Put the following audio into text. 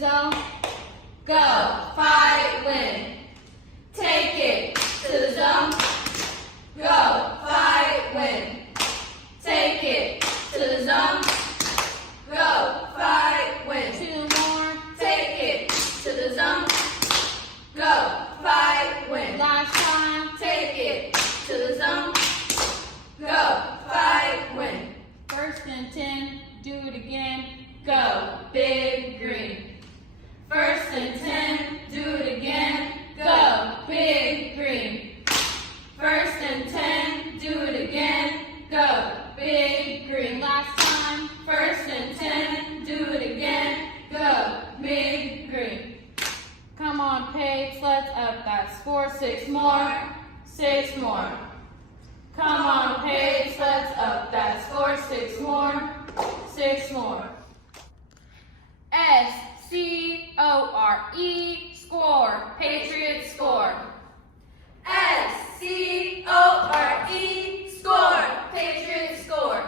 zone. Go, fight, win. Take it to the zone. Go, fight, win. Take it to the zone. Go, fight, win. Two more. Take it to the zone. Go, fight, win. Last time. Take it to the zone. Go, fight, win. First and 10. Do it again. Go, big green. First and 10. Do it again. Go, big green. First and 10. Do it again. Go, big green. Last time. First and 10. Do it again. Go, big green. Come on, Paige. Let's up that score. 6 more. 6 more. Come on, Paige. Let's up that score. 6 more. 6 more. S-C-O-R-E, score. Patriots score. S-C-O-R-E, score. Patriots score.